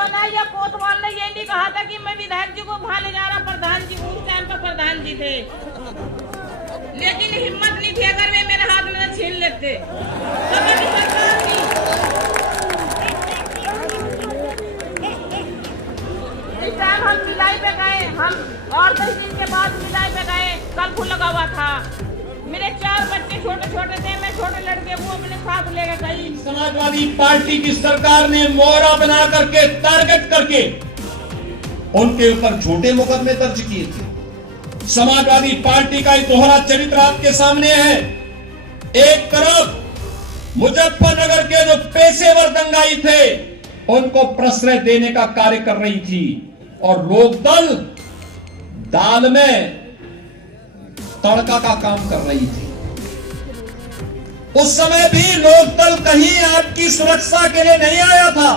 यो ना ये कोतवाल ने ये नहीं कहा था कि मैं विधायक जी को वहां ले जा रहा, प्रधान जी उस टाइम पर प्रधान जी थे, लेकिन हिम्मत नहीं थी, अगर वे मेरे हाथ में छीन लेते। सरकार की इस टाइम हम मिलाई पे गए, हम और 10 दिन के बाद मिलाई पे गए, कर्फ्यू लगा हुआ था, मेरे 4 बच्चे छोटे छोटे थे, मैं छोटे लड़के वो अपने साथ लेके गई। समाजवादी पार्टी की सरकार ने मोहरा बना करके टारगेट करके उनके ऊपर झूठे मुकदमे दर्ज किए थे। समाजवादी पार्टी का दोहरा चरित्र आपके सामने है। एक तरफ मुजफ्फरनगर के जो पेशेवर दंगाई थे उनको प्रश्रय देने का कार्य कर रही थी, और लोकदल दाल में तड़का का काम कर रही थी। उस समय भी लोकदल कहीं आपकी सुरक्षा के लिए नहीं आया था,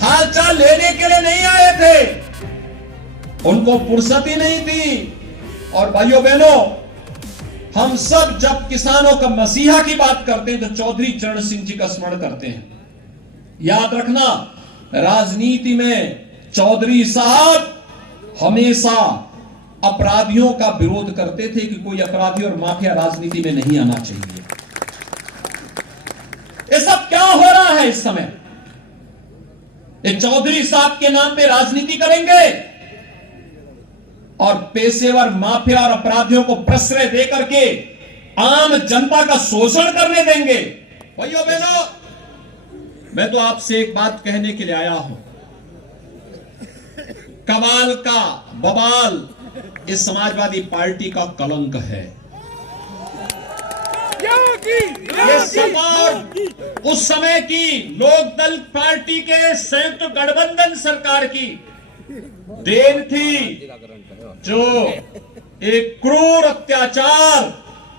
हालचाल लेने के लिए नहीं आए थे, उनको फुर्सत ही नहीं थी। और भाइयों बहनों, हम सब जब किसानों का मसीहा की बात करते हैं तो चौधरी चरण सिंह जी का स्मरण करते हैं। याद रखना, राजनीति में चौधरी साहब हमेशा अपराधियों का विरोध करते थे कि कोई अपराधी और माफिया राजनीति में नहीं आना चाहिए। ये सब क्या हो रहा है इस समय? ये चौधरी साहब के नाम पे राजनीति करेंगे और पेशेवर माफिया और अपराधियों को प्रश्रय दे करके आम जनता का शोषण करने देंगे। भाइयों बहनों, मैं तो आपसे एक बात कहने के लिए आया हूं। कमाल का बवाल इस समाजवादी पार्टी का कलंक है। ये सपा और उस समय की लोकदल पार्टी के संयुक्त गठबंधन सरकार की देन थी, जो एक क्रूर अत्याचार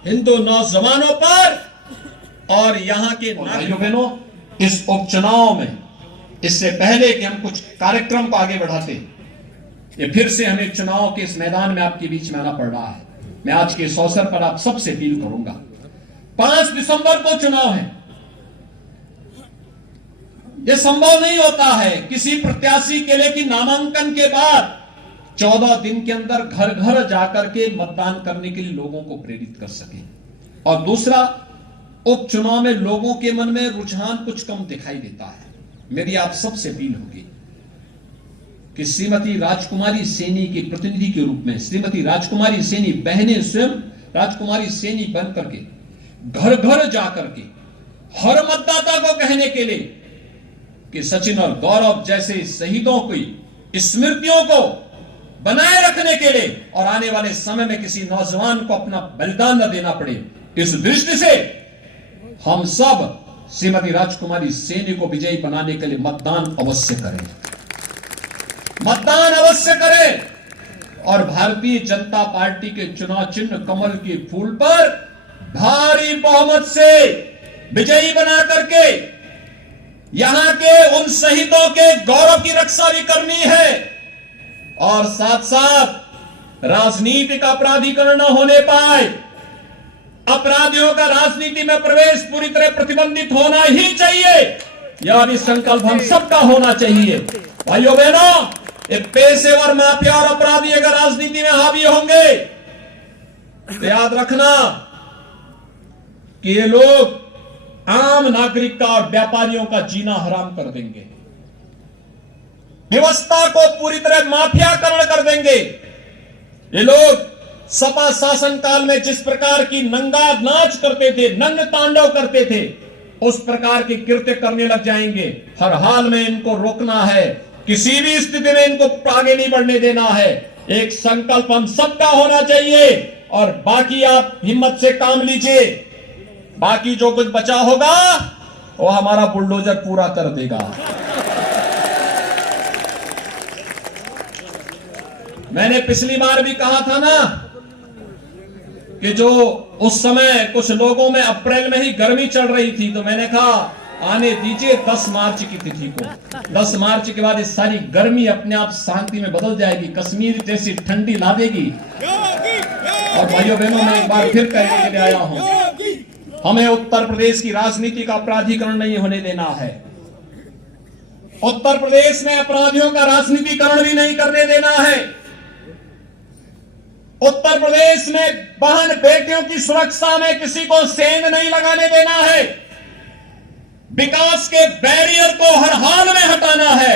हिंदू नौजवानों पर और यहां के भाइयों बहनों, इस उपचुनाव में इससे पहले कि हम कुछ कार्यक्रम को आगे बढ़ाते, ये फिर से हमें चुनाव के इस मैदान में आपके बीच में आना पड़ रहा है। मैं आज के इस अवसर पर आप सबसे अपील करूंगा, 5 दिसंबर को चुनाव है। यह संभव नहीं होता है किसी प्रत्याशी के लिए कि नामांकन के बाद 14 दिन के अंदर घर घर जाकर के मतदान करने के लिए लोगों को प्रेरित कर सके। और दूसरा, उपचुनाव में लोगों के मन में रुझान कुछ कम दिखाई देता है। मेरी आप सबसे अपील होगी कि श्रीमती राजकुमारी सैनी के प्रतिनिधि के रूप में श्रीमती राजकुमारी सैनी बहनें स्वयं राजकुमारी सैनी बन करके घर घर जाकर के हर मतदाता को कहने के लिए कि सचिन और गौरव जैसे शहीदों की स्मृतियों को बनाए रखने के लिए और आने वाले समय में किसी नौजवान को अपना बलिदान न देना पड़े, इस दृष्टि से हम सब श्रीमती राजकुमारी सैनी को विजयी बनाने के लिए मतदान अवश्य करें, मतदान अवश्य करें। और भारतीय जनता पार्टी के चुनाव चिन्ह कमल के फूल पर भारी बहुमत से विजयी बना करके यहां के उन शहीदों के गौरव की रक्षा भी करनी है, और साथ साथ राजनीतिक अपराधीकरण न होने पाए, अपराधियों का राजनीति में प्रवेश पूरी तरह प्रतिबंधित होना ही चाहिए। यह भी संकल्प हम सबका होना चाहिए। भाइयों बहनों, ये पेशेवर माफिया और अपराधी अगर राजनीति में हावी होंगे तो याद रखना कि ये लोग आम नागरिक का और व्यापारियों का जीना हराम कर देंगे, व्यवस्था को पूरी तरह माफियाकरण कर देंगे। ये लोग सपा शासन काल में जिस प्रकार की नंगा नाच करते थे, नंग तांडव करते थे, उस प्रकार के कृत्य करने लग जाएंगे। हर हाल में इनको रोकना है, किसी भी स्थिति में इनको आगे नहीं बढ़ने देना है। एक संकल्प हम सबका होना चाहिए, और बाकी आप हिम्मत से काम लीजिए। बाकी जो कुछ बचा होगा वो हमारा बुलडोजर पूरा कर देगा। मैंने पिछली बार भी कहा था ना कि जो उस समय कुछ लोगों में अप्रैल में ही गर्मी चल रही थी, तो मैंने कहा आने दीजिए 10 मार्च की तिथि को। 10 मार्च के बाद इस सारी गर्मी अपने आप शांति में बदल जाएगी, कश्मीर जैसी ठंडी ला देगी। और भाइयों बहनों, मैं एक बार फिर कहने के लिए आया हूं, हमें उत्तर प्रदेश की राजनीति का अपराधीकरण नहीं होने देना है। उत्तर प्रदेश में अपराधियों का राजनीतिकरण भी नहीं करने देना है। उत्तर प्रदेश में बहन बेटियों की सुरक्षा में किसी को सेंध नहीं लगाने देना है। विकास के बैरियर को हर हाल में हटाना है।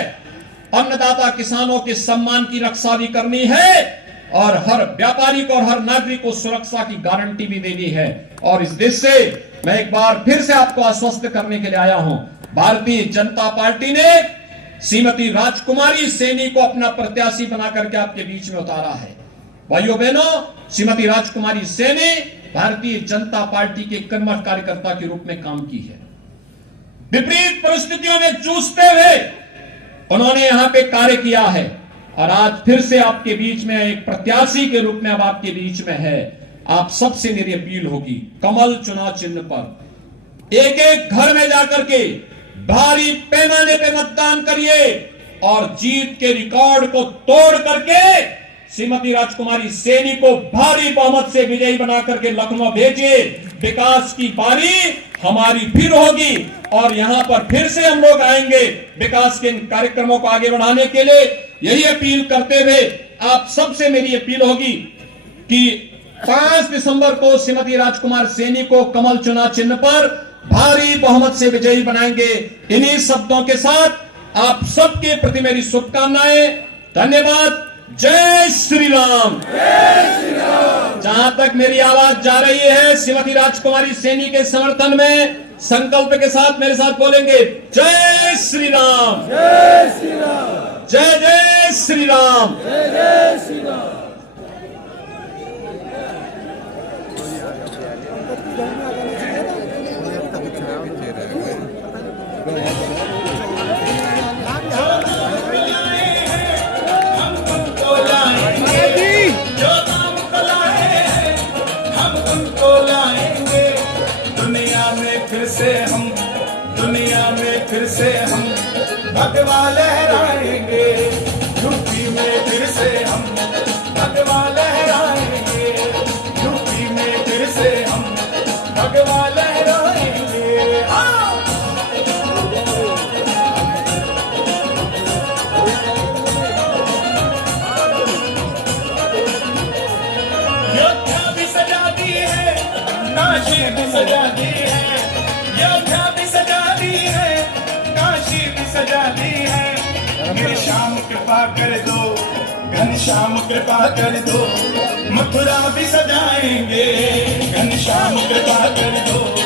अन्नदाता किसानों के सम्मान की रक्षा भी करनी है और हर व्यापारी को और हर नागरिक को सुरक्षा की गारंटी भी देनी है। और इस देश से मैं एक बार फिर से आपको आश्वस्त करने के लिए आया हूं। भारतीय जनता पार्टी ने श्रीमती राजकुमारी सैनी को अपना प्रत्याशी बना करके आपके बीच में उतारा है। भाइयों बहनों, श्रीमती राजकुमारी सैनी भारतीय जनता पार्टी के कर्मठ कार्यकर्ता के रूप में काम की है। विपरीत परिस्थितियों में जूझते हुए उन्होंने यहां पे कार्य किया है और आज फिर से आपके बीच में एक प्रत्याशी के रूप में अब आपके बीच में है। आप सबसे मेरी अपील होगी, कमल चुनाव चिन्ह पर एक एक घर में जाकर के भारी पैमाने पे मतदान करिए और जीत के रिकॉर्ड को तोड़ करके श्रीमती राजकुमारी सैनी को भारी बहुमत से विजयी बना करके लखनऊ भेजिए। विकास की बारी हमारी फिर होगी और यहां पर फिर से हम लोग आएंगे विकास के कार्यक्रमों को आगे बढ़ाने के लिए। यही अपील करते हुए आप सबसे मेरी अपील होगी कि 5 दिसंबर को श्रीमती राजकुमार सैनी को कमल चुनाव चिन्ह पर भारी बहुमत से विजयी बनाएंगे। इन्हीं शब्दों के साथ आप सबके प्रति मेरी शुभकामनाएं। धन्यवाद। जय श्री राम। जहां तक मेरी आवाज जा रही है, श्रीमती राजकुमारी सैनी के समर्थन में संकल्प के साथ मेरे साथ बोलेंगे, जय श्री राम, जय श्री राम, जय जय श्री राम, जय जय श्री राम। फिर से हम भगवा लहराएंगे, यूपी में फिर से हम भगवा लहराएंगे, यूपी में फिर से हम भगवा लहराएंगे। योद्धा भी सजा दी है, काशी भी सजा दी है, योद्धा भी सजा दी है, काशी भी सजा दी है। घनश्याम कृपा कर दो, घनश्याम कृपा कर दो, मथुरा भी सजाएंगे, घनश्याम कृपा कर दो।